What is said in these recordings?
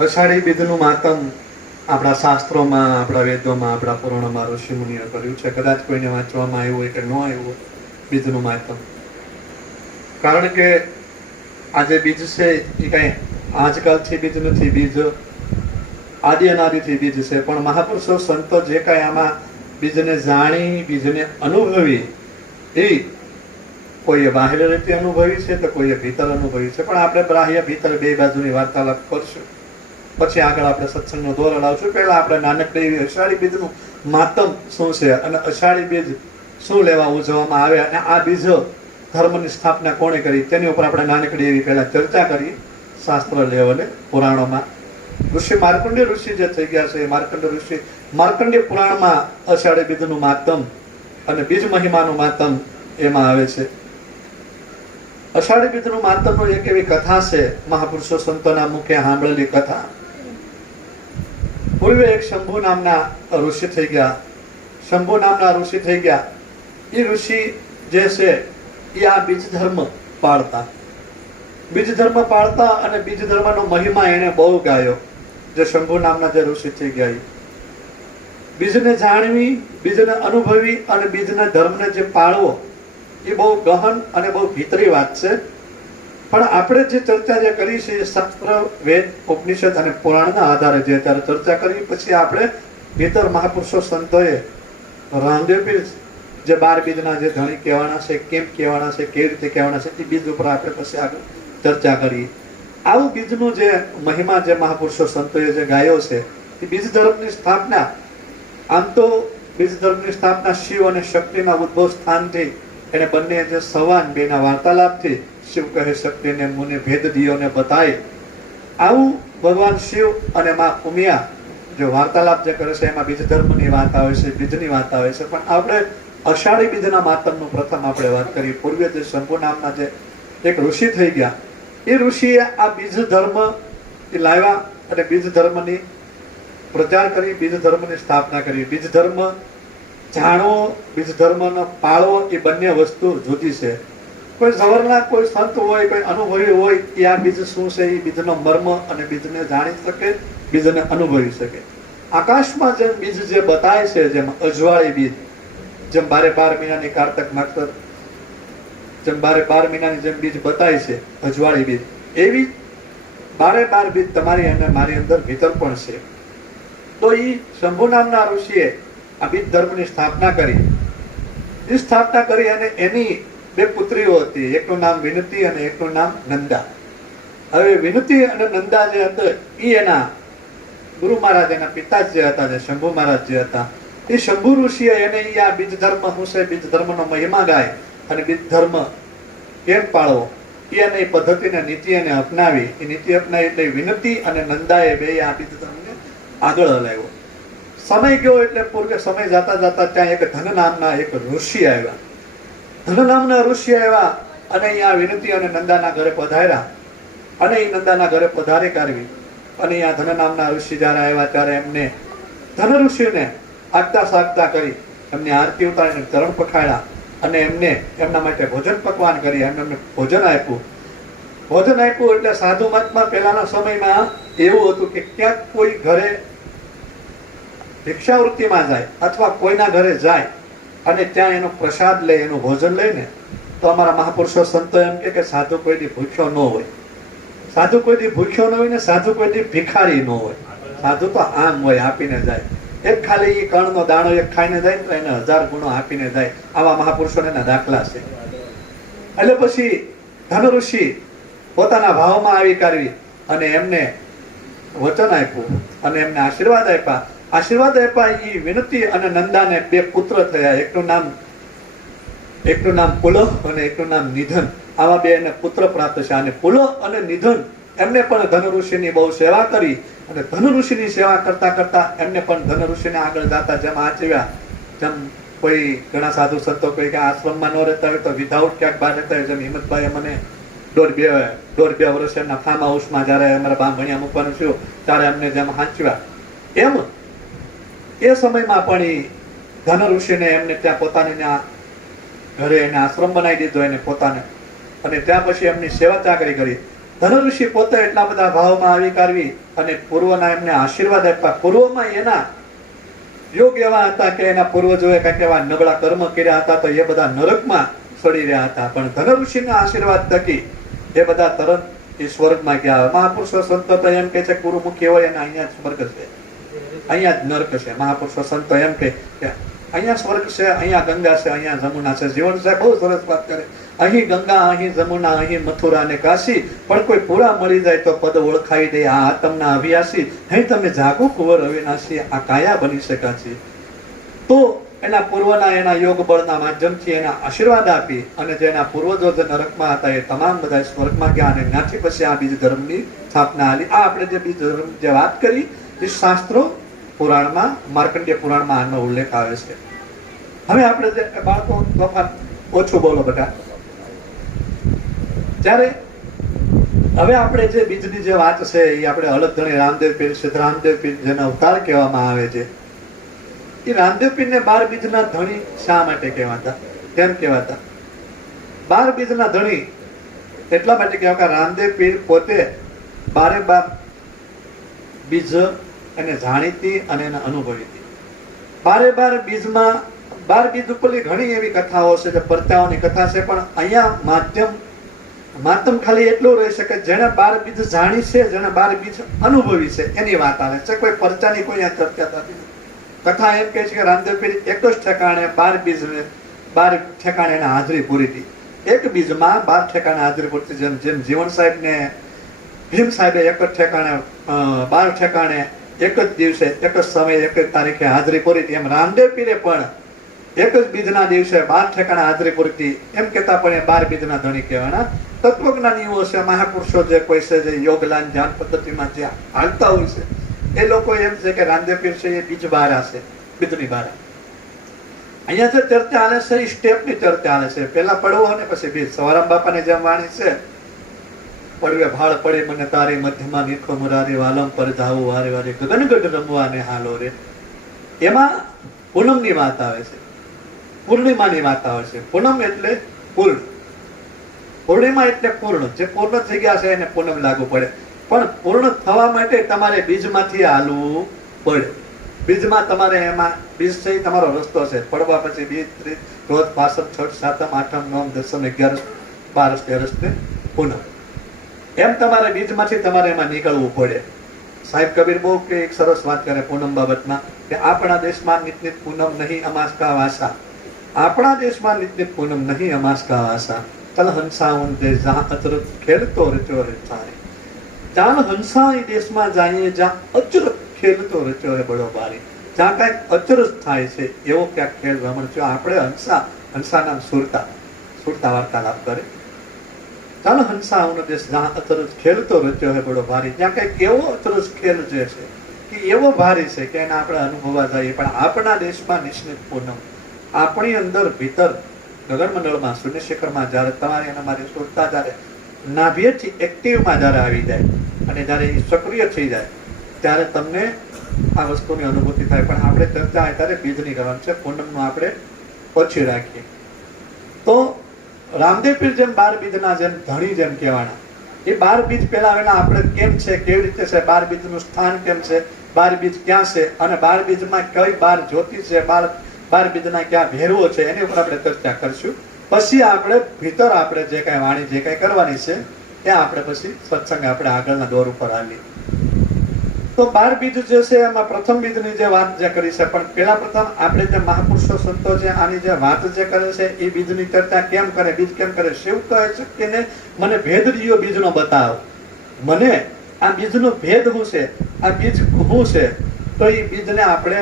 અષાઢી બીજનું માતમ આપણા શાસ્ત્રોમાં, આપણા વેદોમાં, આપણા પુરાણોમાં ઋષિમુનિએ કર્યું છે. કદાચ કોઈને વાંચવામાં આવ્યું હોય કે ન આવ્યું હોય બીજનું માતમ. કારણ કે આ જે બીજ છે એ કઈ આજકાલથી બીજ નથી. બીજ આદિ અનાદિથી બીજ છે. પણ મહાપુરુષો સંતો જે કાંઈ આમાં બીજને જાણી, બીજને અનુભવી, એ કોઈએ બાહ્ય રીતે અનુભવી છે તો કોઈએ ભીતર અનુભવી છે. પણ આપણે બાહ્ય ભીતર બે બાજુની વાર્તાલાપ કરશું, પછી આગળ આપણે સત્સંગનો દોર લાવશું. પહેલા આપણે નાનકડી એવી અષાઢી બીજનું માતમ શું છે અને અષાઢી બીજ શું લેવા ઉજવવામાં આવે અને આ બીજ ધર્મની સ્થાપના કોણે કરી તેની ઉપર આપણે નાનકડી એવી પહેલા ચર્ચા કરી. શાસ્ત્ર લેવલે પુરાણોમાં ઋષિ માર્કંડ્ય ઋષિ જે થઈ ગયા છે, માર્કંડ્ય ઋષિ માર્કંડ્ય પુરાણમાં અષાઢી બીજનું માતમ અને બીજ મહિમાનું માતમ એમાં આવે છે. અષાઢી બીજનું માતમનો એક એવી કથા છે, મહાપુરુષો સંતોના મુખે સાંભળેલી કથા. પૂર્વે એક શંભુ નામના ઋષિ થઈ ગયા. શંભુ નામના ઋષિ થઈ ગયા. એ ઋષિ જે છે એ આ બીજ ધર્મ પાળતા. બીજ ધર્મ પાળતા અને બીજ ધર્મનો મહિમા એને બહુ ગાયો. જે શંભુ નામના જે ઋષિ થઈ ગયા, બીજને જાણવી, બીજને અનુભવી અને બીજના ધર્મને જે પાળવો એ બહુ ગહન અને બહુ ભીતરી વાત છે. પણ આપણે જે ચર્ચા જે કરી છે એ શાસ્ત્ર, વેદ, ઉપનિષદ અને પુરાણના આધારે જે અત્યારે ચર્ચા કરી, પછી આપણે ભીતર મહાપુરુષો સંતોએ રામદેવ જે 12 બીજના જે ધણી કહેવાના છે, કેમ કહેવાના છે, કેવી રીતે કહેવાના છે, એ બીજ ઉપર આપણે પછી આગળ ચર્ચા કરી. આવું બીજનું જે મહિમા જે મહાપુરુષો સંતોએ જે ગાયો છે એ બીજ ધર્મની સ્થાપના. આમ તો બીજ ધર્મની સ્થાપના શિવ અને શક્તિના ઉદ્ભવ સ્થાનથી એને બંને જે સંવાદ બેના વાર્તાલાપથી શિવ કહે શક્તિને મુનિ ભેદ દિયોને બતાય. આવું ભગવાન શિવ અને માં ઉમિયા જે વાર્તાલાપ જે કરે છે એમાં બીજ ધર્મની વાત આવે છે, બીજની વાત આવે છે. પણ આપણે અષાઢી બીજના માતમનું પ્રથમ આપણે વાત કરી. પૂર્વે જે શંભુ નામના જે એક ઋષિ થઈ ગયા, એ ઋષિએ આ બીજ ધર્મ લાવ્યા અને બીજ ધર્મની પ્રચાર કરી, બીજ ધર્મની સ્થાપના કરી. બીજ ધર્મ જાણવો, બીજ ધર્મનો પાળવો એ બંને વસ્તુ જુદી છે. કોઈ સવરના કોઈ સંત હોય, કોઈ અનુભવી હોય, એ આ બીજ શું છે એ બીજનો મર્મ અને બીજને જાણી શકે, બીજને અનુભવી શકે. આકાશમાં જેમ બીજ જે બતાય છે, જેમ અજવાળી બીજ, જેમ 12 મહિનાની કારતક માગતર, જેમ 12 મહિનાની જેમ બીજ બતાય છે અજવાળી બીજ, એવી 12 બીજ તમારી અને મારી અંદર ભીતર પણ છે. તો એ શંભુ નામના ઋષિએ આ બીજ ધર્મની સ્થાપના કરી. એ સ્થાપના કરી અને એની 2 પુત્રીઓ હતી. એકનું નામ વિનતી અને એકનું નામ નંદા. હવે વિનતી અને નંદા જે હતા એ એના ગુરુ મહારાજ, એના પિતા જે હતા, જે શંભુ મહારાજ જે હતા, એ શંભુ ઋષિએ એને આ બીજ ધર્મ શું છે, બીજ ધર્મનો મહિમા ગાય અને બીજ ધર્મ કેમ પાળવો એ પદ્ધતિને, નીતિ એને અપનાવી. એ નીતિ અપનાવી એટલે વિનતી અને નંદાએ બે આ બીજ ધર્મને આગળ હલાવ્યો. સમય ગયો એટલે પૂર્વે સમય જતા જતા ત્યાં એક ધન નામના એક ઋષિ આવ્યા. ધન નામના ઋષિ આવ્યા અને અહીંયા વિનતી અને નંદાના ઘરે પધાર્યા. અને એ નંદાના ઘરે પધારી કરવી અને અહીંયા ધન નામના ઋષિ જયારે આવ્યા ત્યારે એમને ધન ઋષિને આગતા સાગતા કરી, એમની આરતી ઉતારીને ચરણ પખાડ્યા અને એમને એમના માટે ભોજન પકવાન કરી. એમને ભોજન આપ્યું. ભોજન આપ્યું એટલે સાધુ મહાત્મા પહેલાના સમયમાં એવું હતું કે ક્યાંક કોઈ ઘરે ભિક્ષાવૃત્તિમાં જાય અથવા કોઈના ઘરે જાય અને ત્યાં એનો પ્રસાદ લે, એનું ભોજન લઈને, તો અમારા મહાપુરુષો સંતો એમ કે સાધુ કોઈ દી ભૂખ્યો ન હોય. સાધુ કોઈ દી ભૂખ્યો ન હોય ને સાધુ કોઈ દી ભિખારી ન હોય. સાધુ તો આમ હોય, આપીને જાય. એક ખાલી એ કણનો દાણો એક ખાઈને જાય ને તો એને 1000 ગુણો આપીને જાય. આવા મહાપુરુષોના દાખલા છે. એટલે પછી ધન ઋષિ પોતાના ભાવમાં આવી કરવી અને એમને વચન આપ્યું અને એમને આશીર્વાદ આપ્યા. આશીર્વાદ આપ્યા એ વિનતી અને નંદાને 2 પુત્ર થયા. એકનું નામ પુલહ અને એકનું નામ નિધન. આવા 2 એને પુત્ર પ્રાપ્ત છે. અને પુલહ અને નિધન એમને પણ ધન ઋષિની બહુ સેવા કરી અને ધન ઋષિની સેવા કરતા કરતા એમને પણ ધન ઋષિને આગળ જતા જેમ આચવ્યા. જેમ કોઈ ઘણા સાધુ સંતો કોઈ કે આશ્રમમાં ન રહેતા હોય તો વિધાઉટ ક્યાંક બહાર રહેતા હોય, જેમ હિંમતભાઈ મને 1.5 વર્ષ એમના ફાર્મ હાઉસમાં જયારે અમારા બાંભણિયા મૂકવાનું થયું ત્યારે એમને જેમ હાંચવ્યા, એમ એ સમયમાં પણ એ ધન ઋષિને એમને ત્યાં પોતાની ઘરે એને આશ્રમ બનાવી દીધો એને પોતાને. અને ત્યાં પછી એમની સેવા ચાકરી કરી. ધન ઋષિ પોતે એટલા બધા ભાવમાં આવી કાઢવી અને પૂર્વના એમને આશીર્વાદ આપ્યા. પૂર્વમાં એના યોગ એવા હતા કે એના પૂર્વજોએ કંઈક એવા નબળા કર્મ કર્યા હતા તો એ બધા નરકમાં સડી રહ્યા હતા, પણ ધન ઋષિના આશીર્વાદ થકી એ બધા તરત એ સ્વર્ગમાં ગયા. મહાપુરુષો સંતો તો એમ કે છે ગુરુમુખી હોય અને અહીંયા સ્વર્ગ છે, અહીંયા જ નર્ક છે. મહાપુરુષો સંતો એમ કે અહીંયા સ્વર્ગ છે, અહીંયા ગંગા છે, અહીંયા જમુના છે. જીવન સાહેબ બહુ સરસ વાત કરે, અહીં ગંગા, અહીં જમુના, અહીં મથુરા ને કાશી, પણ કોઈ પૂરા મળી જાય તો પદ ઓળખાઈ દે. આ આતમના અભિયાસી, અહીં તમે જાગો કુંવર અવિનાશી, આ કાયા બની શકાશી. તો એના પૂર્વના એના યોગ બળના માધ્યમથી એના આશીર્વાદ આપી અને જેના પૂર્વજો જે નરકમાં હતા એ તમામ બધા સ્વર્ગમાં ગયા અને ત્યાંથી પછી આ બીજ ધર્મની સ્થાપના આવી. આ આપણે જે બીજ ધર્મ જે વાત કરી એ શાસ્ત્રો પુરાણમાં, માર્કંડેય પુરાણમાં આનો ઉલ્લેખ આવે છે. હવે આપણે જે બાળકો તોફાન ઓછું બોલો બેટા. ત્યારે હવે આપણે જે બીજની જે વાત છે એ આપણે અલગ ગણી રામદેવ પીર, સિદ્ધરામદેવ પીર જેનો અવતાર કહેવામાં આવે છે, એ રામદેવ પીરને 12 બીજના ધણી શા માટે કહેવાતા, કેમ કહેવાતા? 12 બીજના ધણી એટલા માટે કહેવાતા રામદેવ પીર પોતે 12 બીજ એને જાણીતી અને એને અનુભવી હતી. 12 બીજમાં 12 બીજ ઉપરની ઘણી એવી કથાઓ છે, જે પરચાઓની કથા છે, પણ અહીંયા માતમ ખાલી એટલું રહી શકે જેને 12 બીજ જાણી છે, જેને 12 બીજ અનુભવી છે એની વાત આવે છે. કોઈ પરચાની કોઈ ચર્ચા થતી નથી. કથા એમ કહે છે કે રામદેવ પીર એક જ ઠેકાણે 12 બીજને 12 ઠેકાણે એને હાજરી પૂરી હતી. એક બીજમાં 12 ઠેકાણે હાજરી પૂરી. જેમ જીવન સાહેબ ને ભીમ સાહેબે એક જ ઠેકાણે 12 ઠેકાણે એક જ દિવસે, એક જ સમયે, એક જ તારીખે હાજરી પૂરી હતી, એમ રામદેવ પીરે પણ એક જ બીજના દિવસે 12 ઠેકાણે હાજરી પૂરી હતી. એમ કહેતા પણ એ 12 બીજના ધણી કહેવાના. તત્વજ્ઞાનીઓ છે, મહાપુરુષો જે કોઈ છે, જે યોગલાન ધ્યાન પદ્ધતિમાં જે હાલતા હોય છે, એ લોકો એમ છે કે રામદેવ પીર છે એ બીજ બારા છે, બીજની બારા. અહીંયા જે ચર્ચા હાલે છે એ સ્ટેપની ચર્ચા હાલે છે. પેલા પડવો અને પછી બીજ. સવારામ બાપાની જેમ વાણી છે, પડવે ભાળ પડે મને તારી મધ્યમાં નીખો મુરારી વાલમ પર જાવું વારે વારે ગગનગઢ રમવા ને હાલો રે. એમાં પૂનમની વાત આવે છે, પૂર્ણિમાની વાત આવે છે. પૂનમ એટલે પૂર્ણ, પૂર્ણિમા એટલે પૂર્ણ. જે પૂર્ણ થઈ ગયા છે એને પૂનમ લાગુ પડે. પણ પૂર્ણ થવા માટે તમારે બીજમાંથી હાલવું પડે. બીજમાં તમારે એમાં બીજ છે તમારો રસ્તો છે. પડવા પછી બીજ, ત્રીજ, ચોથ, પાસઠ, છઠ, સાતમ, આઠમ, નવમ, દસમ, 11, 12, 13 પૂનમ. એમ તમારે બીજમાંથી તમારે એમાં નીકળવું પડે. સાહેબ કબીર બહુ કે એક સરસ વાત કરે પૂનમ બાબતમાં કે આપણા દેશમાં નિત નિત પૂનમ નહીં અમાસ કા વાસા. આપણા દેશમાં નિત નિત પૂનમ નહીં અમાસ કા વાસા. તલ હંસા ઉન દે જહાં અચરત ખેલતો રચો રે સારી. જ્યાં હંસા એ દેશમાં જઈએ જ્યાં અચરત ખેલતો રચ્યો રે બડો ભારી. જ્યાં કઈક અચરત થાય છે એવો ક્યાંક ખેલ રમણ થયો. આપણે હંસા નામ સુરતા વાર્તાલાપ કરે. ચાલો હંસા ઉન દેશ જ્યાં અચરત ખેલતો રચ્યો હે બડો ભારી. જ્યાં કઈક એવો અચરત ખેલ જે છે કે એવો ભારી છે કે એને આપણે અનુભવવા જઈએ. પણ આપણા દેશમાં નિશ્ચિત પૂનમ આપણી અંદર ભીતર ગગનમંડળમાં શૂન્યશેખરમાં જયારે તમારી અને મારી સુરતા જયારે નાભિયેથી એક્ટિવમાં જયારે આવી જાય અને જયારે એ સક્રિય થઈ જાય ત્યારે તમને આ વસ્તુની અનુભૂતિ થાય. પણ આપણે ચર્ચા ત્યારે બીજની કરવાનું છે, પૂનમનું આપણે પછી રાખીએ. તો રામદેવ પીર જેમ 12 બીજના જેમ ધણી જેમ કહેવાના, એ 12 બીજ પેલા આવેલા આપણે કેમ છે, કેવી રીતે છે, 12 બીજનું સ્થાન કેમ છે, 12 બીજ ક્યાં છે અને 12 બીજમાં કઈ 12 જ્યોતિ છે, 12 બીજના ક્યાં ભેરવો છે, એની ઉપર આપણે ચર્ચા કરશું. પછી આપણે ભીતર આપણે જે કઈ વાણી જે કઈ કરવાની છે એ આપણે પછી સત્સંગ આપણે આગળના દોર ઉપર હાલીએ. તો 12 બીજ જે છે એમાં પ્રથમ બીજની જે વાત જે કરી છે, પણ પેલા પ્રથમ આપણે જે મહાપુરુષો સંતો છે આની જે વાત જે કરે છે એ બીજની ચર્ચા કેમ કરે, બીજ કેમ કરે. શિવ કહે છે કે ને મને ભેદ દિયો બીજનો બતાવો, મને આ બીજનો ભેદ શું છે, આ બીજ શું છે, તો એ બીજને આપણે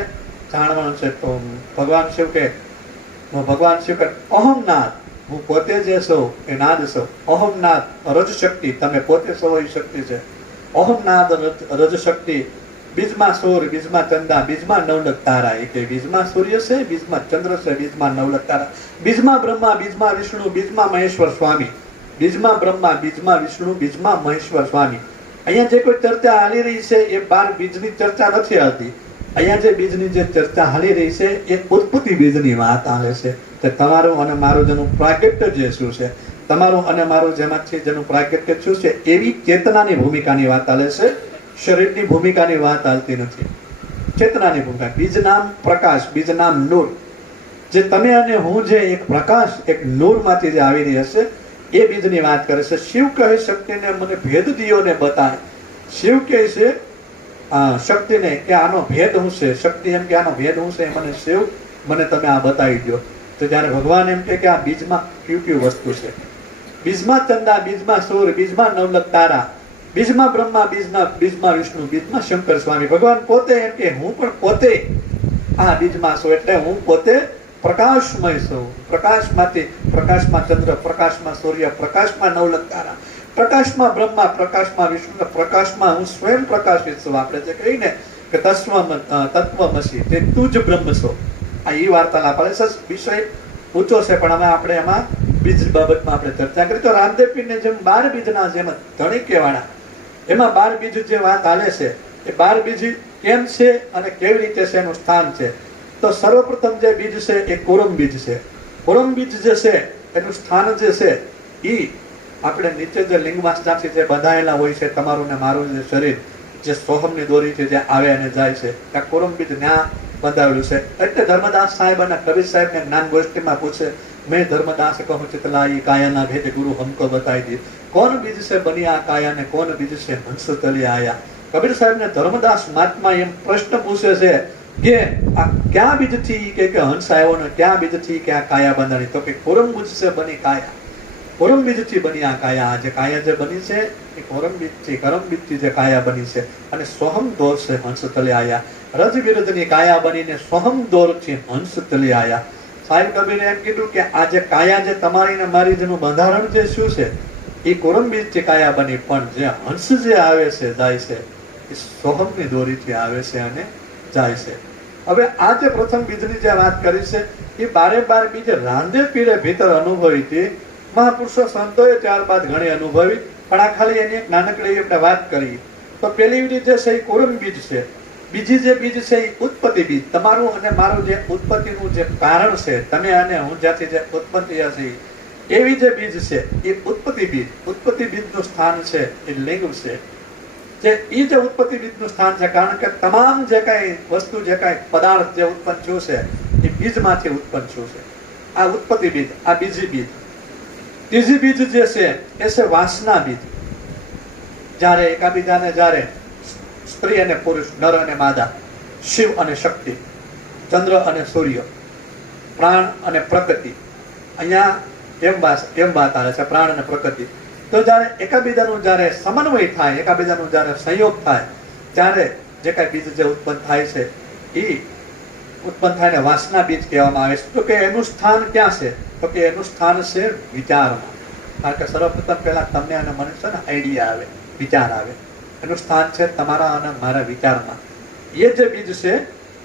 જાણવાનું છે. તો ભગવાન શિવ કે અહમનાથ, હું પોતે જે સૌ એ નાદ સૌ. અહમનાદ રજ શક્તિ, તમે પોતે સૌ એ શક્તિ છે. અહમનાદ રજ શક્તિ. બીજમાં સૂર્ય, બીજમાં ચંદા, બીજમાં નવલખ તારા. એ કે બીજમાં સૂર્ય છે, બીજમાં ચંદ્ર છે, બીજમાં નવલખ તારા. બીજમાં બ્રહ્મા, બીજમાં વિષ્ણુ, બીજમાં મહેશ્વર સ્વામી. બીજમાં બ્રહ્મા, બીજમાં વિષ્ણુ, બીજમાં મહેશ્વર સ્વામી. અહીંયા જે કોઈ ચર્ચા હાલી રહી છે એ 12 બીજની ચર્ચા નથી આવતી. અહીંયા જે બીજની જે ચર્ચા હાલી રહી છે એ ઉત્પત્તિ બીજની વાત આવે છે. તમારું અને મારું જેનું પ્રાગટ્ય જે શું છે તમારું અને મારું જેમાંથી જેનું પ્રાગટ્ય થયું છે એવી ચેતનાની ભૂમિકાની વાત ચાલે છે, શરીરની ભૂમિકાની વાત ચાલતી નથી. ચેતનાની ભૂમિકા. બીજ નામ પ્રકાશ, બીજ નામ નૂર. જે તમે અને હું જે એક પ્રકાશ, એક નૂરમાંથી જે આવી રહી હશે એ બીજની વાત કરે છે. શિવ કહે શક્તિને મને ભેદ દિયો ને બતાય. શિવ કહે છે શક્તિને કે આનો ભેદ હું છે. શક્તિ એમ કે આનો ભેદ હું છે, મને શિવ મને તમે આ બતાવી દો. તો જ્યારે ભગવાન એમ કે આ બીજમાં કયું કયું વસ્તુ છે. બીજમાં ચંદા, બીજમાં સૂર્ય, બીજમાં નવલખ તારા, બીજમાં બ્રહ્મા, બીજમાં વિષ્ણુ, બીજમાં શંકર સ્વામી. ભગવાન પોતે એમ કે હું પણ પોતે આ બીજમાં છું, એટલે હું પોતે પ્રકાશમય છું. પ્રકાશમાંથી, પ્રકાશમાં ચંદ્ર, પ્રકાશમાં સૂર્ય, પ્રકાશમાં નવલખ તારા, પ્રકાશમાં બ્રહ્મા, પ્રકાશમાં વિષ્ણુ, પ્રકાશમાં હું સ્વયં પ્રકાશિત છું. આપણે જે કહીએ ને કે તત્વમસી, તે તું જ બ્રહ્મ છો. આ એ વાર્તાલાપ આવે છે. વિષય ઊંચો છે પણ અમે એમાં બીજ બાબતમાં આપણે ચર્ચા કરી. તો રામદેવ પીરને જેમ 12 બીજના જેમ ધણી કહેવાના, એમાં 12 બીજ જે વાત હાલે છે એ 12 બીજ કેમ છે અને કેવી રીતે છે, એનું સ્થાન છે. તો સર્વપ્રથમ જે બીજ છે એ કુરમ બીજ છે. કુરમ બીજ જે છે એનું સ્થાન જે છે એ આપણે નીચે જે લિંગવાસનાથી જે બંધાયેલા હોય છે, તમારું ને મારું જે શરીર જે સોહમની દોરીથી જે આવે અને જાય છે, ત્યાં કુરમ બીજ ત્યાં બંધાવેલું છે. એટલે ધર્મદાસ સાહેબ અને કબીર સાહેબ ને જ્ઞાન ગોષ્ઠીમાં પૂછે, મેં ધર્મદાસ કહું ચિતલાઈ કાયાના ભેદ ગુરુ હમકો બતાવી દી. કોણ બીજ છે બન્યા કાયા ને કોણ બીજ છે હંસ તલી આયા. કબીર સાહેબ ને ધર્મદાસ મહાત્મા એમ પ્રશ્ન પૂછે છે કે આ ક્યાં બીજથી કે હંસ આવ્યો ને ક્યાં બીજથી કે આ કાયા બંધાણી. તો કે કુરમ બીજ છે બની કાયા, કુરમ બીજથી બની આ કાયા. જે કાયા જે બની છે એ કુરમ બીજથી, કરમ બીજથી જે કાયા બની છે. અને સોહમ દોર છે હંસ તલે આયા. રજ વિરુદ્ધની કાયા બનીને સોહમ દોરથી હંસ તલે આયા. સાહેબ કબીરે એમ કીધું કે આ જે કાયા જે તમારી ને મારી જેનું બંધારણ જે શું છે એ કુરમ બીજથી કાયા બની, પણ જે હંસ જે આવે છે જાય છે એ સોહમની દોરીથી આવે છે અને જાય છે. હવે આ જે પ્રથમ બીજની જે વાત કરી છે એ 12 બીજ રામદેવ પીરે ભીતર અનુભવી હતી. મહાપુરુષો સંતોએ ત્યારબાદ ઘણી અનુભવી, પણ આ ખાલી એની એક નાનકડી આપણે વાત કરી. તો પેલી બીજ જે છે એ કુરમ બીજ છે. બીજી જે બીજ છે એ ઉત્પત્તિ બીજ. તમારું અને મારું જે ઉત્પત્તિનું જે કારણ છે, તમે અને હું જ્યાંથી જે ઉત્પન્ન થયા છે એવી જે બીજ છે એ ઉત્પત્તિ બીજ. ઉત્પત્તિ બીજનું સ્થાન છે એ લિંગ છે. એ જે ઉત્પત્તિ બીજનું સ્થાન છે, કારણ કે તમામ જે કાંઈ વસ્તુ, જે કાંઈ પદાર્થ જે ઉત્પન્ન થયું છે એ બીજમાંથી ઉત્પન્ન થયું છે. આ ઉત્પત્તિ બીજ, આ બીજી બીજ. ત્રીજી બીજ જે છે એ છે વાસના બીજ. જ્યારે એકાબીજાને જ્યારે સ્ત્રી અને પુરુષ, નર અને માદા, શિવ અને શક્તિ, ચંદ્ર અને સૂર્ય, પ્રાણ અને પ્રકૃતિ, અહીંયા એમ વાત આવે છે પ્રાણ અને પ્રકૃતિ. તો જ્યારે એકાબીજાનું જ્યારે સમન્વય થાય, એકાબીજાનું જ્યારે સંયોગ થાય, ત્યારે જે કાંઈ બીજ જે ઉત્પન્ન થાય છે એ ઉત્પન્ન થાય વાસના બીજ કહેવામાં આવે છે. તો કે એનું સ્થાન ક્યાં છે? તો કે એનું સ્થાન છે વિચારમાં. કારણ કે સર્વપ્રથમ પહેલા તમને અને મને છે ને આઈડિયા આવે, વિચાર આવે. એનું સ્થાન છે તમારા અને મારા વિચારમાં. એ જે બીજ છે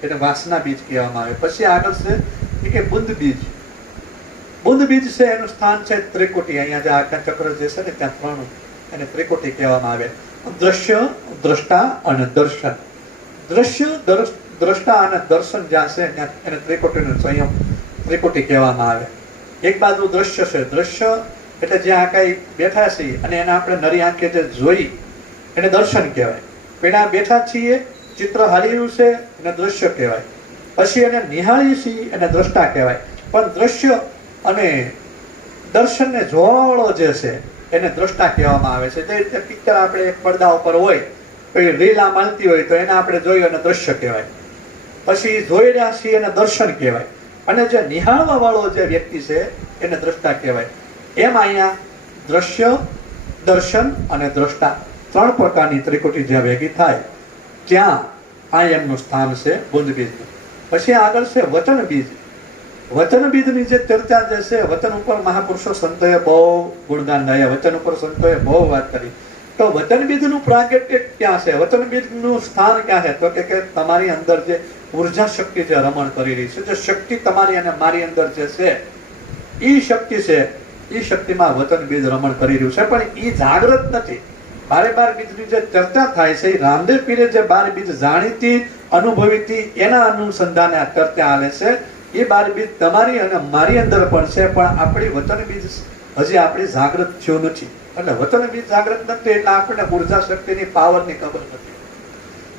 એને વાસના બીજ કહેવામાં આવે. પછી આગળ છે કે બુદ્ધ બીજ. બુદ્ધ બીજ છે એનું સ્થાન છે ત્રિકુટી. અહીંયા જે આખા ચક્ર જે છે ને ત્યાં 3 એને ત્રિકુટી કહેવામાં આવે. દ્રશ્ય, દ્રષ્ટા અને દર્શન. દ્રશ્ય, દ્રષ્ટા અને દર્શન જ્યાં છે ત્યાં એને ત્રિકુટીનો સંયમ ત્રિકુટી કહેવામાં આવે. એક બાજુ દ્રશ્ય છે. દ્રશ્ય એટલે જ્યાં કઈ બેઠા છીએ અને એને આપણે નરી આંખે જે જોઈ એને દર્શન કહેવાય. પેલા બેઠા છીએ, ચિત્ર હાલી રહ્યું છે એને દ્રશ્ય કહેવાય. પછી એને નિહાળીએ છીએ એને દ્રષ્ટા કહેવાય. પણ દ્રશ્ય અને દર્શનને જોડો જે છે એને દ્રષ્ટા કહેવામાં આવે છે. જે રીતે પિક્ચર આપણે એક પડદા ઉપર હોય, કોઈ રીલ આમ હાલતી હોય તો એને આપણે જોયું અને દ્રશ્ય કહેવાય. પછી જોઈ રહ્યા છીએ એને દર્શન કહેવાય. અને જે નિહાળવા વાળો જે વ્યક્તિ છે એને દ્રષ્ટા કહેવાય. એમ અહીંયા દ્રશ્ય, દર્શન અને દ્રષ્ટા 3 પ્રકારની ત્રિકુટી જ્યાં ભેગી થાય ત્યાં આ એમનું સ્થાન છે બુદ્ધ બીજનું. પછી આગળ છે વચન બીજ. વચન બીજની જે ચર્ચા જે છે, વચન ઉપર મહાપુરુષો સંતોએ બહુ ગુણગાન ગાયા, વચન ઉપર સંતોએ બહુ વાત કરી. તો વચન બીજનું પ્રાગટ્ય ક્યાં છે? વચન બીજનું સ્થાન ક્યાં છે? તો કે તમારી અંદર જે ઉર્જા શક્તિ જે રમણ કરી રહી છે, જે શક્તિ તમારી અને મારી અંદર જે છે એ શક્તિ છે, એ શક્તિમાં વચન બીજ રમણ કરી રહ્યું છે. પણ એ જાગૃત નથી. 12 બીજની જે ચર્ચા થાય છે એ રામદેવ પીરે જે 12 બીજ જાણીતી, અનુભવીતી, એના અનુસંધાને આ ચર્ચા આવે છે. એ 12 બીજ તમારી અને મારી અંદર પણ છે, પણ આપણી વચન બીજ હજી આપણી જાગૃત થયું નથી. એટલે વચન બીજ જાગૃત નથી એટલે આપણને ઉર્જા શક્તિની પાવરની ખબર નથી.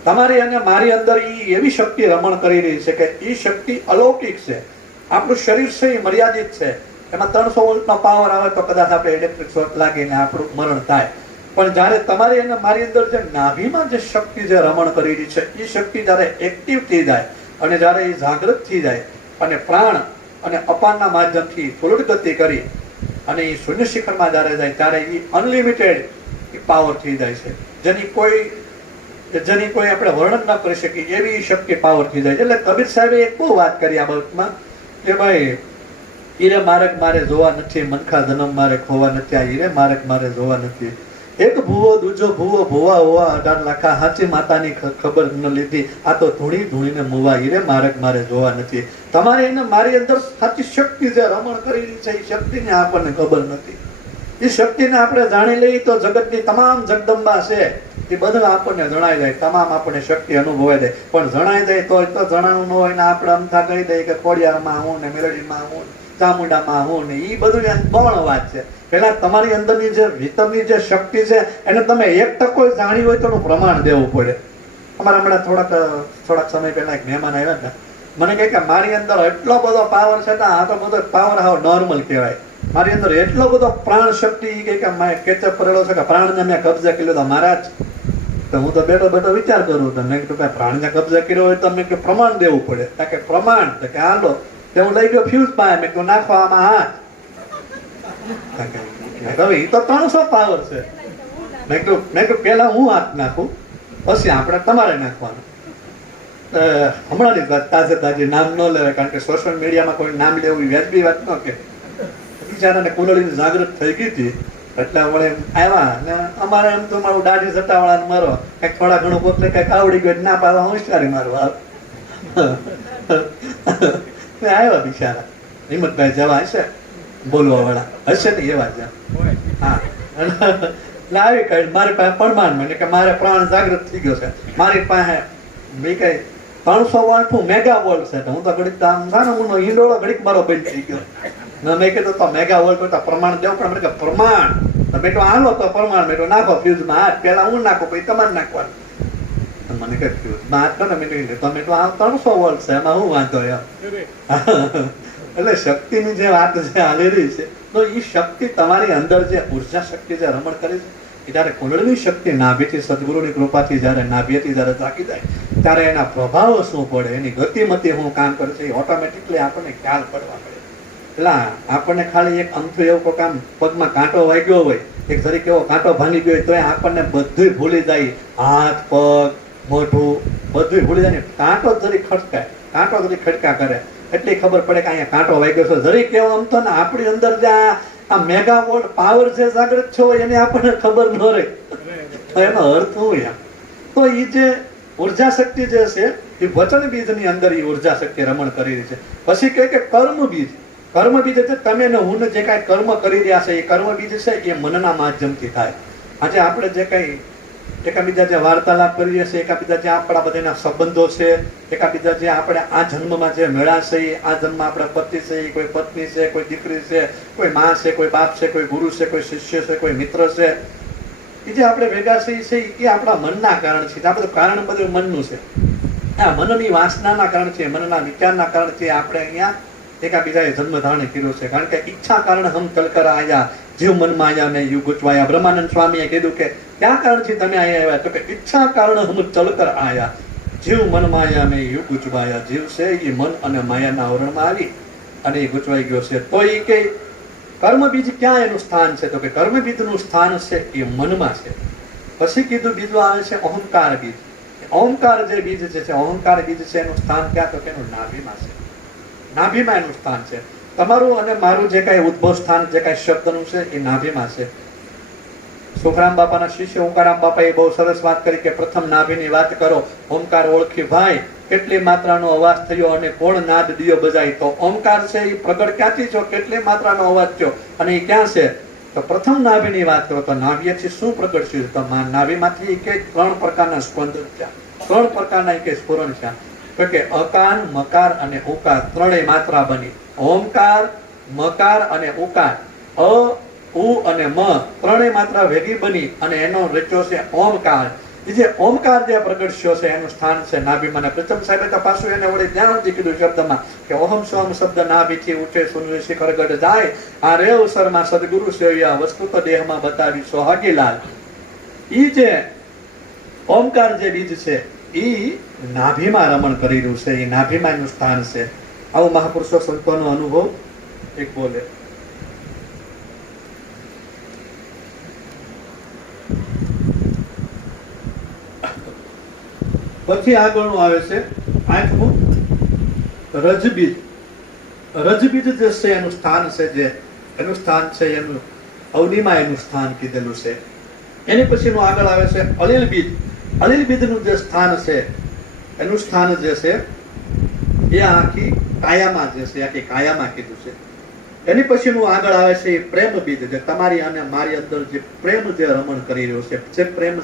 તમારી અને મારી અંદર એવી શક્તિ રમણ કરી રહી છે કે એ શક્તિ અલૌકિક છે. આપણું શરીર છે એ મર્યાદિત છે. એમાં 300 વોલ્ટનો પાવર આવે તો કદાચ આપણે ઇલેક્ટ્રિક શોર્ટ લાગીને આપણું મરણ થાય. પણ જ્યારે તમારી અને મારી અંદર જે નાભીમાં જે શક્તિ જે રમણ કરી રહી છે એ શક્તિ જ્યારે એક્ટિવ થઈ જાય અને જ્યારે એ જાગૃત થઈ જાય અને પ્રાણ અને અપાનના માધ્યમથી ફૂલડ ગતિ કરી અને એ શૂન્ય શિખરમાં જ્યારે જાય ત્યારે એ અનલિમિટેડ પાવર થઈ જાય છે, જેની કોઈ આપણે વર્ણન ન કરી શકીએ એવી શક્તિ પાવર થઈ જાય. એટલે કબીર સાહેબે એક બહુ વાત કરી આ બાબતમાં કે ભાઈ હીરે માર્ગ મારે જોવા નથી, મનખા જન્મ મારે ખોવા નથી, આ હીરે માર્ગ મારે જોવા નથી. એક ભૂવો દૂજો ભૂવો ભૂવા હોવા 18 લાખા, હાચી માતાની ખબર ન લીધી, આ તો ધૂણી ધૂણીને મુવા, હીરે માર્ગ મારે જોવા નથી. તમારી એને મારી અંદર સાચી શક્તિ જે રમણ કરી રહી છે એ શક્તિને આપણને ખબર નથી. એ શક્તિને આપણે જાણી લઈએ તો જગતની તમામ જગદંબા છે એ બધું આપણને જણાઈ જાય, તમામ આપણને શક્તિ અનુભવાઈ જાય. પણ જણાઈ જાય તો જણાવું ન હોય ને આપણે અમથા કહી દઈએ કે ખોડિયારમાં હું ને મેલડીમાં હું ચામુંડામાં હું ને એ બધું ગૌણ વાત છે. પેલા તમારી અંદરની જે ભીતરની જે શક્તિ છે એને તમે 1% જાણી હોય તો એનું પ્રમાણ દેવું પડે. અમારા હમણાં થોડાક સમય પહેલા એક મહેમાન આવ્યા ને, મને કહે કે મારી અંદર એટલો બધો પાવર છે ને, આ તો બધો પાવર હાવ નોર્મલ કહેવાય. મારી અંદર એટલો બધો પ્રાણ શક્તિ કે કેચઅપ કરેલો છે કે પ્રાણને મેં કબજા કર્યો તો મહારાજ. તો હું તો બેઠો બેઠો વિચાર કરું તો મેં કીધું પ્રાણને કબજા કર્યો હોય તો મેં પ્રમાણ દેવું પડે. કે પ્રમાણ કે હાલો તે હું લઈ ગયો ફ્યુઝ પાસે, મેં કહ્યું નાખવામાં હાથ. હવે એ તો 300 પાવર છે. મેં કહ્યું પેલા હું હાથ નાખું પછી આપણે તમારે નાખવાનું. હમણાંની વાત તાજે નામ ન લેવાય કારણ કે સોશિયલ મીડિયામાં કોઈ નામ લેવું વ્યાજબી વાત ન કે. બિચારાને કુંડળીની જાગૃત થઈ ગઈ હતી એટલે વળે આવ્યા ને અમારે એમ તો મારું દાઢી સટાવાળા મારો કઈક થોડા ઘણું પોતને કઈક આવડી ગયું ના પાડવા હોશિયારી મારવા આવ્યા બિચારા. હિંમતભાઈ જવા હશે બોલવા વાળા હશે ને એવા જ. હા આવી કઈ મારી પાસે પ્રમાણ મને કે મારે પ્રાણ જાગૃત થઈ ગયો છે. મારી પાસે મેં કઈ 300 વોલ્ટ મેગા વોલ્ટ છે. હું તો ઘડીક હું હિંડોળો ઘડીક મારો બંધ થઈ ગયો. મેં કીધું તો મેગા વોલ્ટ તો પ્રમાણ દેવું પણ મને કે પ્રમાણ તમે તો આનો તો પ્રમાણ મેં નાખો ફ્યુઝમાં હાથ, પેલા હું નાખો પછી તમારે નાખવાનું. મને કે ફ્યુઝમાં હાથ ને મેં તમે તો આ 300 વોલ્ટ છે એમાં હું વાંધો એમ. એટલે શક્તિની જે વાત જે હાલી રહી છે તો એ શક્તિ તમારી અંદર જે ઉર્જા શક્તિ જે રમણ કરી છે જયારે કુંડળીની શક્તિ નાભીથી સદગુરુની કૃપાથી જયારે નાભીથી જયારે જાગી જાય ત્યારે એના પ્રભાવો શું પડે, એની ગતિમતી શું કામ કરે છે એ ઓટોમેટિકલી આપણને ખ્યાલ પડવા પડે. એટલે આપણને ખાલી એક અમથું એવું કામ પગમાં કાંટો વાગ્યો હોય, એક જરીક એવો કાંટો ભાંગી ગયો હોય તો આપણને બધું ભૂલી જાય, હાથ પગ મોઢું બધું ભૂલી જાય. કાંટો જરી ખડકાય, કાંટો જરી ખડકા કરે એટલી ખબર પડે કે અહીંયા કાંટો વાગ્યો છે. જરીક એવો આમ તો ને આપણી અંદર જે આ મેગા વોલ્ટ પાવર જે જાગૃત છે એને આપણને ખબર ન રહે તો એનો અર્થ શું એમ. તો એ જે ઉર્જા શક્તિ જે છે એ વચન બીજની અંદર એ ઉર્જા શક્તિ રમણ કરી રહી છે. પછી કહે કે કર્મ બીજ, કર્મ બીજ એટલે તમે ને હું જે કાંઈ કર્મ કરી રહ્યા છે એ કર્મ બીજ છે એ મનના માધ્યમથી થાય. આજે આપણે જે કાંઈ એકાબીજા જે વાર્તાલાપ કરીએ છીએ, એકાબીજા જે આપણા બધાના સંબંધો છે, એકાબીજા જે આપણે આ જન્મમાં જે મેળા છે, આ જન્મમાં આપણા પતિ છે, કોઈ પત્ની છે, કોઈ દીકરી છે, કોઈ માં છે, કોઈ બાપ છે, કોઈ ગુરુ છે, કોઈ શિષ્ય છે, કોઈ મિત્ર છે, એ જે આપણે ભેગા છે એ આપણા મનના કારણ છે. આ બધું કારણ બધું મનનું છે. આ મનની વાસનાના કારણ છે, મનના વિચારના કારણથી આપણે અહીંયા એકાબીજાએ જન્મ ધારણ કર્યો છે. કારણ કે ઈચ્છા કારણ હમ કલકર આયા, જીવ મન માયા મેં યુ ગુચવાયા. બ્રહ્માનંદ સ્વામીએ કીધું કે ક્યાં કારણથી તમે અહીંયા આવ્યા? તો કે ઈચ્છા કારણ હમ ચલકર આયા, જીવ મન માયા મેં યુ ગુચવાયા. જીવ છે એ મન અને માયાના આવરણમાં આવી અને એ ગુચવાઈ ગયો છે. તો એ કે કર્મ બીજ ક્યાં એનું સ્થાન છે? તો કે કર્મ બીજનું સ્થાન છે એ મનમાં છે. પછી કીધું બીજું આવે છે અહંકાર બીજ. અહંકાર જે બીજ છે, અહંકાર બીજ છે એનું સ્થાન ક્યાં? તો કે એનું નાભીમાં છે. નાભીમાં એનું સ્થાન છે. તમારું અને મારું જે કાંઈ ઉદ્ભવ સ્થાન જે કાંઈ શબ્દનું છે એ નાભીમાં છે. સુખરામ બાપાના શિષ્ય ઓંકારામ બાપાએ બહુ સરસ વાત કરી કે પ્રથમ નાભીની વાત કરો, ઓમકાર ઓળખી ભાઈ કેટલી માત્રાનો અવાજ થયો અને કોણ નાદ દિયો બજાય. તો ઓમકાર છે એ પ્રગટ ક્યાંથી છો? કેટલી માત્રાનો અવાજ થયો અને એ ક્યાં છે? તો પ્રથમ નાભીની વાત કરો તો નાભીથી શું પ્રગટ થયું? તો નાભીમાંથી કે 3 પ્રકારના સ્પંદન થયા, 3 પ્રકારના કે સ્ફુરણ થયા. તો કે અકાર, મકાર અને ઉકાર ત્રણેય માત્રા બની. ઓમકાર, મકાર અને ઉકાર. અ ઉ અને મ ત્રણેય માત્રા ભેગી બની અને એનો રચ્યો છે ઓમકાર. એ જે ઓમકાર જે પ્રગટ્યો છે એનું સ્થાન છે નાભીમાં. અને પ્રથમ સાહેબે તો પાછું એને વળી જ્યાં સુધી કીધું શબ્દમાં કે ઓહમ સોમ શબ્દ નાભીથી ઉઠે સુનવી શિખર ગઢ જાય આ રે અવસરમાં સદગુરુ સેવ્યા વસ્તુ તો દેહમાં બતાવી સોહાગીલાલ. ઈ જે ઓમકાર જે બીજ છે ઈ નાભીમાં રમણ કરી રહ્યું છે. એ નાભીમાં એનું સ્થાન છે. આવું મહાપુરુષો સંતોનો અનુભવ એક બોલે. પછી આગળનું આવે છે આઠમું રજબીજ. રજબીજ જે છે એનું સ્થાન છે, જે એનું સ્થાન છે એનું અવનીમાં એનું સ્થાન કીધેલું છે. એની પછીનું આગળ આવે છે અલિલ બીજ. અલિલ બીજનું જે સ્થાન છે એનું સ્થાન જે છે એ આખી કાયામાં જે છે આખી કાયામાં કીધું છે. એની પછીનું આગળ આવે છે એ પ્રેમ બીજ, જે તમારી અને મારી અંદર જે પ્રેમ જે રમણ કરી રહ્યો છે, જે પ્રેમ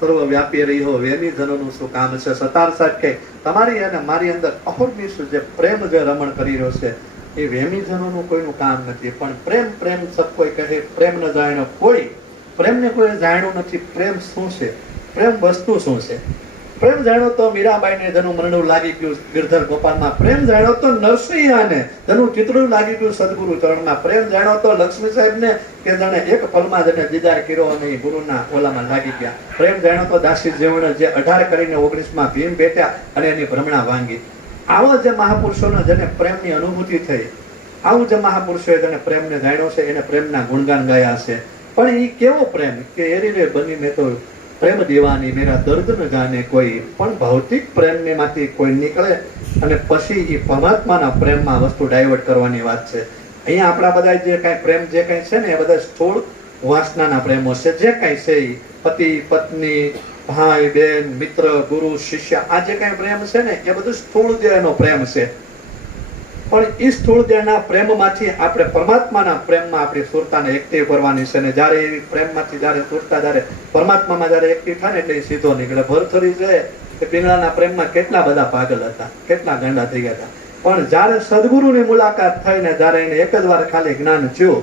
સર્વ વ્યાપી રહ્યો વેમી જનોનું શું કામ છે. સતાર સાહેબ કે તમારી અને મારી અંદર અહોર્નિશ જે પ્રેમ જે રમણ કરી રહ્યો છે એ વેમી જનોનું કોઈનું કામ નથી. પણ પ્રેમ પ્રેમ સબ કોઈ કહે પ્રેમ ન જાણ્યો કોઈ, પ્રેમને કોઈ જાણ્યું નથી. પ્રેમ શું છે, પ્રેમ વસ્તુ શું છે? પ્રેમ જાણ્યો તો મીરાબાઈને જેનું મરણું લાગી ગયું ગિરધર ગોપાલમાં. પ્રેમ જાણ્યો તો નરસિંહાને જેનું ચિત્રું લાગી ગયું સદગુરુ ચરણમાં. પ્રેમ જાણ્યો તો લક્ષ્મી સાહેબને કે જાણે એક પલમાં જેને દીદાર કર્યો અને ગુરુના ઓલામાં લાગી ગયા. પ્રેમ જાણ્યો તો દાસી જેવણે જે 18 કરીને 19માં ભીમ બેઠ્યા અને એની ભ્રમણા ભાંગી. આવા જે મહાપુરુષોને જેને પ્રેમની અનુભૂતિ થઈ, આવું જે મહાપુરુષોએ જેને પ્રેમને જાણ્યો છે એને પ્રેમના ગુણગાન ગાયા છે. પણ એ કેવો પ્રેમ કે એરી રે બની મેં તો પ્રેમ દેવાની મેરા દર્દ ન જાને કોઈ. પણ ભૌતિક પ્રેમને માંથી કોઈ નીકળે અને પછી એ પરમાત્માના પ્રેમમાં વસ્તુ ડાયવર્ટ કરવાની વાત છે. અહીંયા આપણા બધા જે કઈ પ્રેમ જે કઈ છે ને એ બધા સ્થૂળ વાસનાના પ્રેમો છે. જે કઈ છે એ પતિ પત્ની ભાઈ બહેન મિત્ર ગુરુ શિષ્ય આ જે કઈ પ્રેમ છે ને એ બધું સ્થૂળ જે એનો પ્રેમ છે. પણ એ સ્થૂળ દેહના પ્રેમમાંથી આપણે પરમાત્માના પ્રેમમાં આપણી સુરતાને એક્ટિવ કરવાની છે. ને જ્યારે એ પ્રેમમાંથી જ્યારે સુરતા જ્યારે પરમાત્મામાં જ્યારે એક્ટિવ થાય ને એટલે એ સીધો નીકળે. ભરથરી છે કે પિંગળાના પ્રેમમાં કેટલા બધા પાગલ હતા, કેટલા ગાંડા થઈ ગયા હતા. પણ જ્યારે સદગુરુની મુલાકાત થઈને જ્યારે એને એક જ વાર ખાલી જ્ઞાન થયું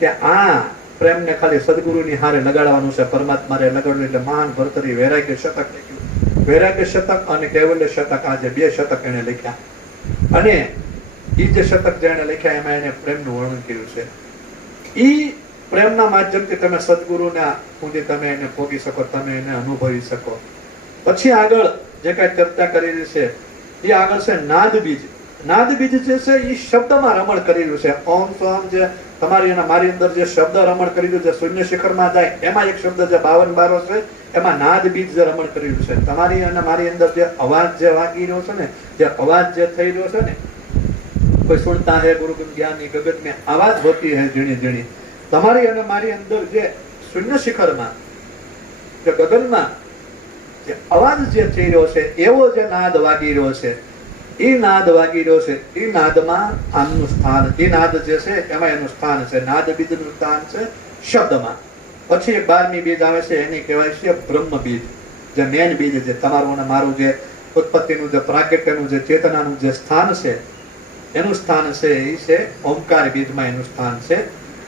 કે આ પ્રેમને ખાલી સદગુરુની હારે લગાડવાનું છે, પરમાત્માને લગાડવાનું, એટલે મહાન ભરથરી વૈરાગ્ય શતક લખ્યું. વૈરાગ્ય શતક અને કૈવલ્ય શતક આ જે 2 શતક એને લખ્યા. અને ઈ જે શતક જેને લખ્યા એમાં એને પ્રેમનું વર્ણન કર્યું છે. ઈ પ્રેમના માધ્યમથી તમે સદગુરુના સુધી તમે એને ભોગી શકો, તમે એને અનુભવી શકો. પછી આગળ જે કઈ ચર્ચા કરેલી છે એ આગળ છે નાદ બીજ. નાદ બીજ જે છે એ શબ્દમાં રમણ કરેલું છે. ઓમ સોમ જે તમારી અને મારી અંદર જે શબ્દ રમણ કરેલું છે શૂન્ય શિખરમાં જાય એમાં એક શબ્દ જે 52 બારો છે એમાં નાદ બીજ જે રમણ કરેલું છે. તમારી અને મારી અંદર જે અવાજ જે વાગી રહ્યો છે ને, જે અવાજ જે થઈ રહ્યો છે ને, કોઈ સુનતા હે ગુરુ જ્ઞાની ગગન में आवाज होती है झीणी झीणी. તમારી અને મારી અંદર જે શૂન્ય શિખરમાં જે ગગનમાં જે અવાજ જે થઈ રહ્યો છે એવો જે નાદ વાગી રહ્યો છે, એ નાદ વાગી રહ્યો છે, એ નાદમાં આમનું સ્થાન, એ નાદ જે છે એમાં એનું સ્થાન છે. નાદ બીજનું સ્થાન છે શબ્દમાં. પછી 12મી બીજ આવે છે એની કહેવાય છે બ્રહ્મ બીજ, જે મેન બીજ, જે તમારું અને મારું જે ઉત્પત્તિનું જે પ્રાગટ્યનું જે ચેતનાનું જે સ્થાન છે એનું સ્થાન છે એ છે ઓમકાર બીજમાં એનું સ્થાન છે.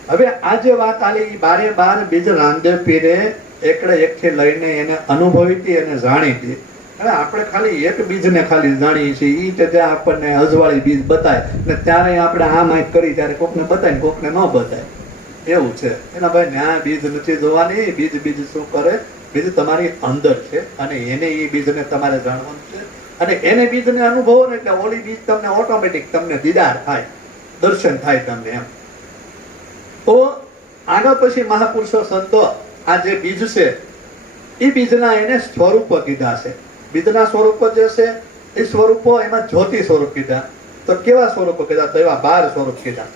હવે આ જે વાત આલી 12 બીજ રામદેવ પીરે એકડે એકથી લઈને એને અનુભવી હતી અને જાણી હતી. હવે આપણે ખાલી એક બીજને ખાલી જાણીએ છીએ, એ તે આપણને અજવાળી બીજ બતાય ને ત્યારે આપણે આમ કરી ત્યારે કોકને બતાય ને કોકને ન બતાય એવું છે. એના ભાઈ ન્યા બીજ નથી જોવાની. બીજ બીજ શું કરે? બીજ તમારી અંદર છે અને એને એ બીજને તમારે જાણવાનું છે. અને એને બીજને અનુભવો ને એટલે ઓલી બીજ તમને ઓટોમેટિક તમને દીદાર થાય, દર્શન થાય તમને એમ. તો આગળ પછી મહાપુરુષો સંતો આ જે બીજ છે એ બીજના એને સ્વરૂપો કીધા છે. બીજના સ્વરૂપો જે છે એ સ્વરૂપો એમાં જ્યોતિ સ્વરૂપ કીધા. તો કેવા સ્વરૂપો કીધા? તો એવા 12 સ્વરૂપ કીધા.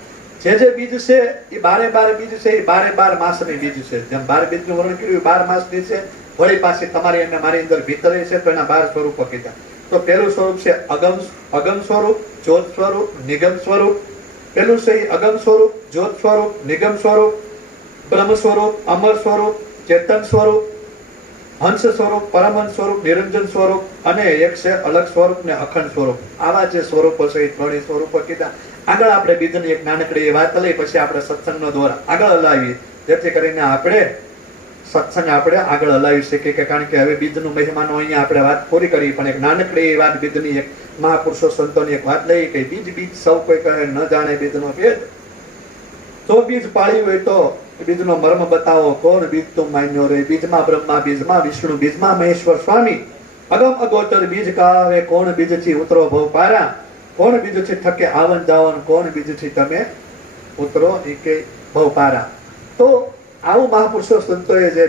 જે બીજ છે એ 12 બીજ છે એ 12 માસની બીજ છે. જેમ 12 બીજનું વર્ણન કર્યું 12 માસની છે. વળી પાછી તમારી અને મારી અંદર ભીતરે છે તો એના 12 સ્વરૂપો કીધા. તો પહેલું સ્વરૂપ છે અગમ સ્વરૂપ, જ્યોત સ્વરૂપ, નિગમ સ્વરૂપ. પેલું છે અગમ સ્વરૂપ, જ્યોત સ્વરૂપ, નિગમ સ્વરૂપ, બ્રહ્મ સ્વરૂપ, અમર સ્વરૂપ, ચેતન સ્વરૂપ, હંસ સ્વરૂપ, પરમહંસ સ્વરૂપ, નિરંજન સ્વરૂપ અને એક છે અલગ સ્વરૂપ ને અખંડ સ્વરૂપ. આવા જે સ્વરૂપો છે એ 3 સ્વરૂપો કીધા. આગળ આપણે બીજની એક નાનકડી વાત લઈ પછી આપણે સત્સંગનો દોર આગળ હલાવીએ, જેથી કરીને આપણે સત્સંગ આપણે આગળ હલાવી શકીએ. કે કારણ કે હવે બીજનું મહિમાનો અહીંયા આપણે વાત પૂરી કરી, પણ એક નાનકડી વાત બીજની એક મહાપુરુષો સંતોની એક વાત લઈ કે બીજ સૌ કોઈ કહે ન જાણે બીજનો ભેદ. તો બીજ પાળ્યું હોય તો બીજનો મર્મ બતાવો, કોણ બીજ તું માન્યો રે. બીજમાં બ્રહ્મા, બીજમાં વિષ્ણુ, બીજમાં મહેશ્વર સ્વામી. અગમ અગોચર બીજ કાવે, કોણ બીજથી ઉતરો ભવ પારા. કોણ બીજથી થકે આવન જાવન, કોણ બીજથી તમે ઉતરો એ કે ભવ પારા. તો આવું મહાપુરુષો સંતોએ જે